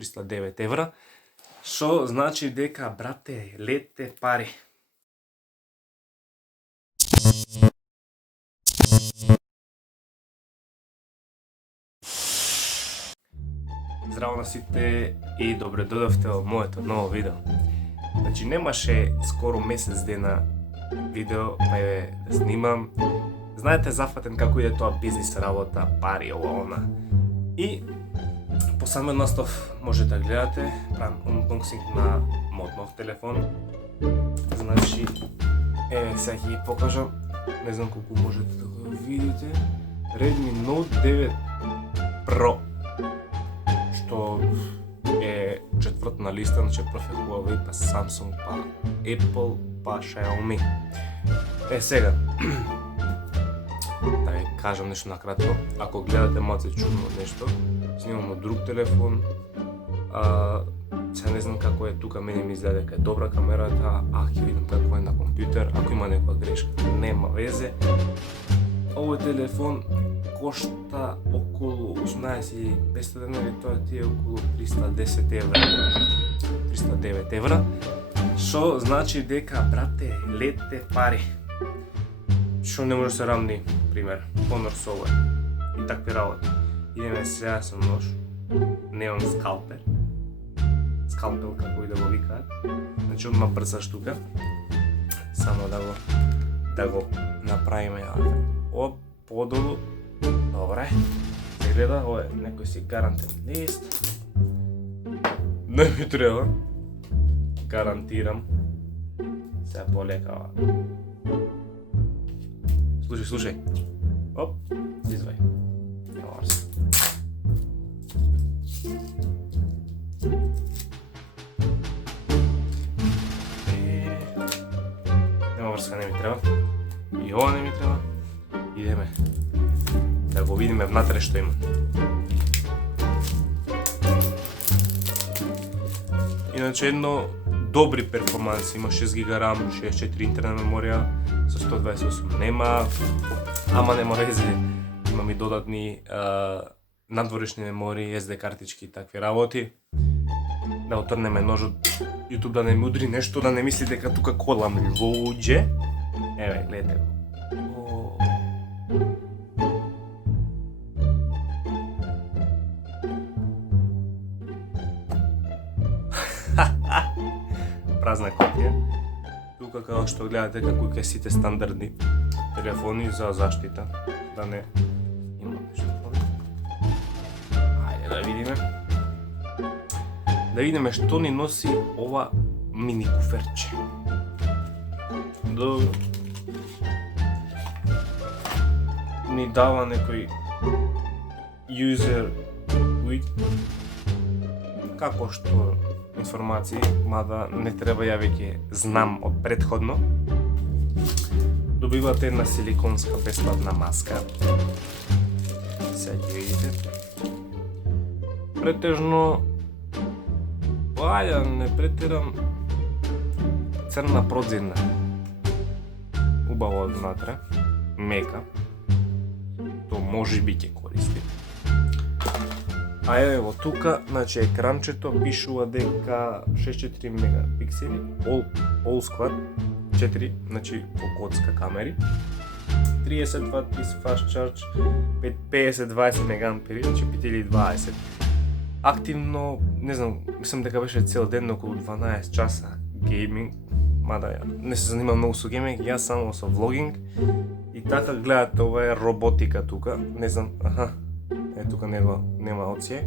309 евра, што значи дека, брате, лете пари. Здраво на сите и добре дојдовте во моето ново видео. Значи немаше скоро месец дена видео, па е да снимам. Знаете, зафатен како иде тоа бизнис работа, пари, ова, она. И по самиот настав можете да гледате, правам унбоксинг на мојот нов телефон. Значи, еве сега ќе ги покажам, не знам колку можете да го видите, Redmi Note 9 Pro, што е четврт на листа, значи прв е Huawei, па Samsung, па Apple, па Xiaomi. Сега, да ви кажам нешто накратко, ако гледате малце чудно нешто, снимам од друг телефон, сега не знам како е тука, мене ми изгледа дека е добра камерата, ќе видам како е на компјутер, ако има некоја грешка, нема везе. Овој телефон кошта околу 18.500 денари, тоа ти е околу 310 евра. 309 евра, што значи дека, брате, лете пари. Што не може да се рамни, пример, Honor со овој и такви работи. Идеме сега со нож, неон скалпел, како и да го викаат. Значи одма брза штука, само да го направиме оп, подолу. Добре, се гледа, ова е некој си гарантен лист. Не ми треба, гарантирам. Сега полека. Слушај. Оп, извај. Нема врска, не ми треба. И ова не ми треба. Идеме да го видиме внатре што има. Иначе едно добри перформанси, има 6 GB RAM, 64 интерна меморија, со 128 нема, ама нема везе, имам и додатни надворешни мемории, SD картички и такви работи. Да отрнеме ножот, YouTube да не ми удри нешто, да не мисли дека тука колам луѓе. Еве, гледате го. Празна котија. Тука како што гледате како и сите стандардни телефони за заштита, да не има нешто. Ајде да видиме. Да видиме што ни носи ова мини куферче. Добро. Ни дава некој user guide, како што информации, мада не треба, ја веќе знам од претходно. Добивате една силиконска бесплатна маска. Сега ќе видите. Претежно, не претерам, црна продзидна. Убаво однатре, мека. То можеби ќе користи. А еве во тука, значи екранчето пишува дека 64 мегапиксели, all squad, 4, значи покоцка камери, 30 W fast charge, 50-20 мегампери, значи 5 или 20. Активно, не знам, мислам дека беше цел ден околу 12 часа гейминг, мада не се занимавам многу со гейминг, јас само со влогинг. И така гледате, ова е роботика тука, не знам, тука нема опција.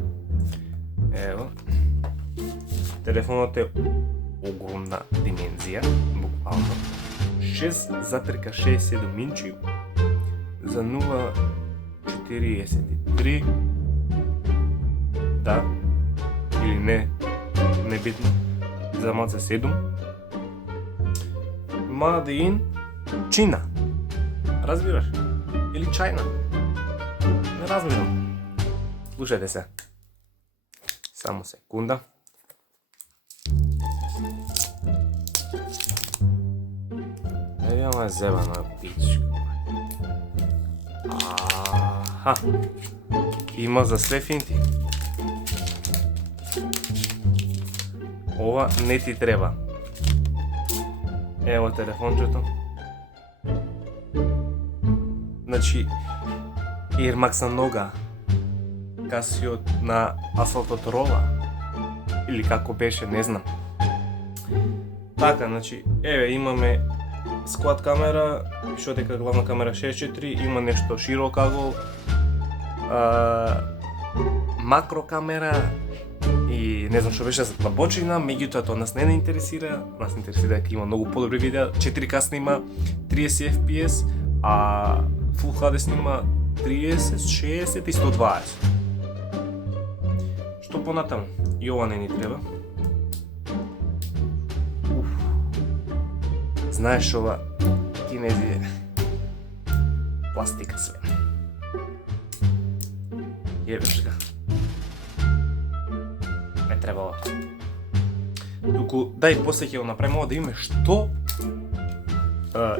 Ево. Телефонот е огромна димензија, буквално. 6,67 инчи за 0,43. Да, или не битно. За малце 7. Made in China. Разбираш? Или China? Не разбирам. Слушајте се. Само секунда. Ама е зебана пичка. Аха. Има за све финти. Ова не ти треба. Ево телефончето. Значи, Air Max на нога, Casio на асфалтот рола, или како беше, не знам. Така, значи, еве имаме склад камера, што дека главна камера 6.4, има нешто широк агол, макро камера и не знам што беше за длабочина, меѓутоа тоа нас не интересира, нас интересира дека има многу подобри видеа, 4К снима 30 FPS, а Full HD снима 30, 60 и 120. Што понатаму? И ова не ни треба. Знаеш ова, кинези е пластика све. Јебеш га. Не треба ова. Туку, дај после ќе го направиме ова да имаме што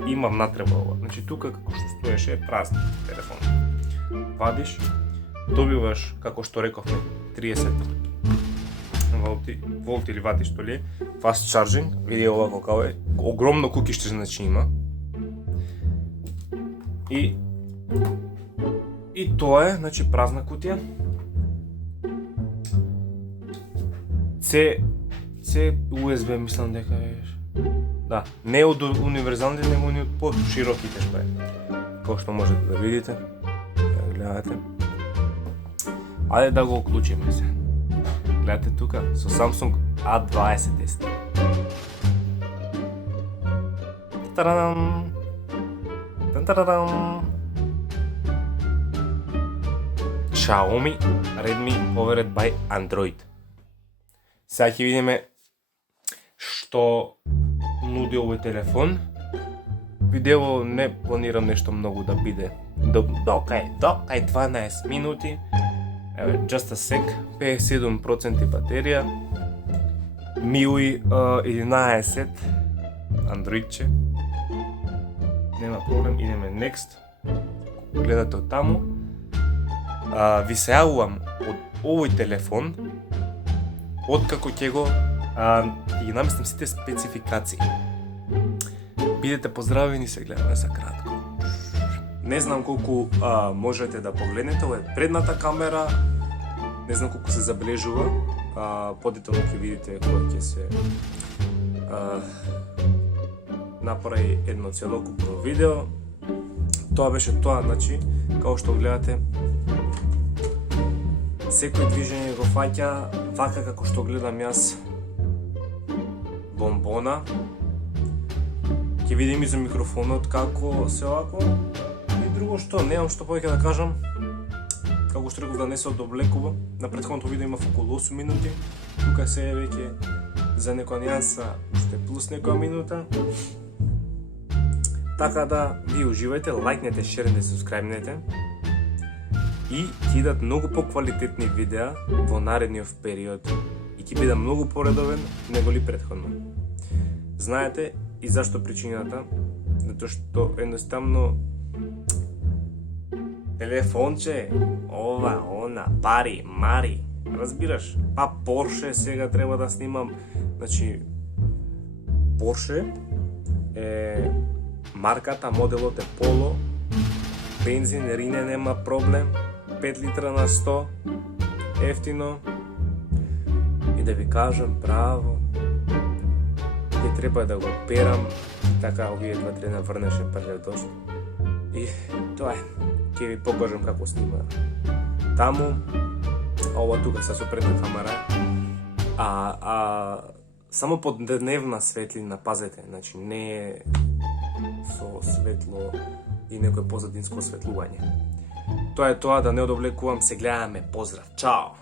имам натреба ова. Значи тука како што стоеше празен телефон. Вадиш, добиваш како што рековме 30 волти или вати што ли, fast charging, види ова колку е, огромно кукиште значи има. И тоа е, значи празна кутија. C USB мислам дека е. Да, не од универзалните, него ни од по-широките што е. Како што можете да видите, да гледате. Ајде да го уклучиме се. Гледате тука, со Samsung A20 сте. Тарадам! Тарадам! Xiaomi Redmi powered by Android. Сега ќе видиме што нуди овој телефон. Видео не планирам нешто многу да биде. До кај 12 минути. Еве, just a sec, 57% батерија, MIUI 11, Androidче, нема проблем, идеме next, гледате од таму. Ви се јавувам од овој телефон, откако ќе ги наместам сите спецификации. Бидете поздравени, се гледаме за кратко. Не знам колку можете да погледнете, ова е предната камера, не знам колку се забележува, подетално ќе видите кој ќе се направи едно целокупно видео. Тоа беше тоа, значи, како што гледате, секој движење го фаќа, вака како што гледам јас бомбона. Ќе видим и за микрофонот како се овако. Друго што, немам што повеќе да кажам. Како што реков да не се одоблекува. На претходното видео имав околу 8 минути. Тука се е веќе за некоја нијанса уште плюс некоја минута. Така да ви уживајте, лајкнете, шернете, субскрајбнете. И ќе идат многу поквалитетни видеа во наредниот период. И ќе бидам многу поредовен него ли претходно. Знаете и зашто причината? Затоа што едноставно телефонче, ова, она, пари, мари, разбираш? Па Porsche сега треба да снимам, значи Porsche е марката, моделот е Polo, бензин, рине нема проблем, 5 литра на 100, ефтино. И да ви кажам право, ќе треба да го перам, и така овие 2-3 наврнеше првиот дошли. И тоа е. Ќе ви покажам како снима таму, ова тука со предна камера, само под дневна светлина, пазете, значи не е со светло и некој позадинско осветлување. Тоа е тоа, да не одовлекувам, се гледаме, поздрав, чао!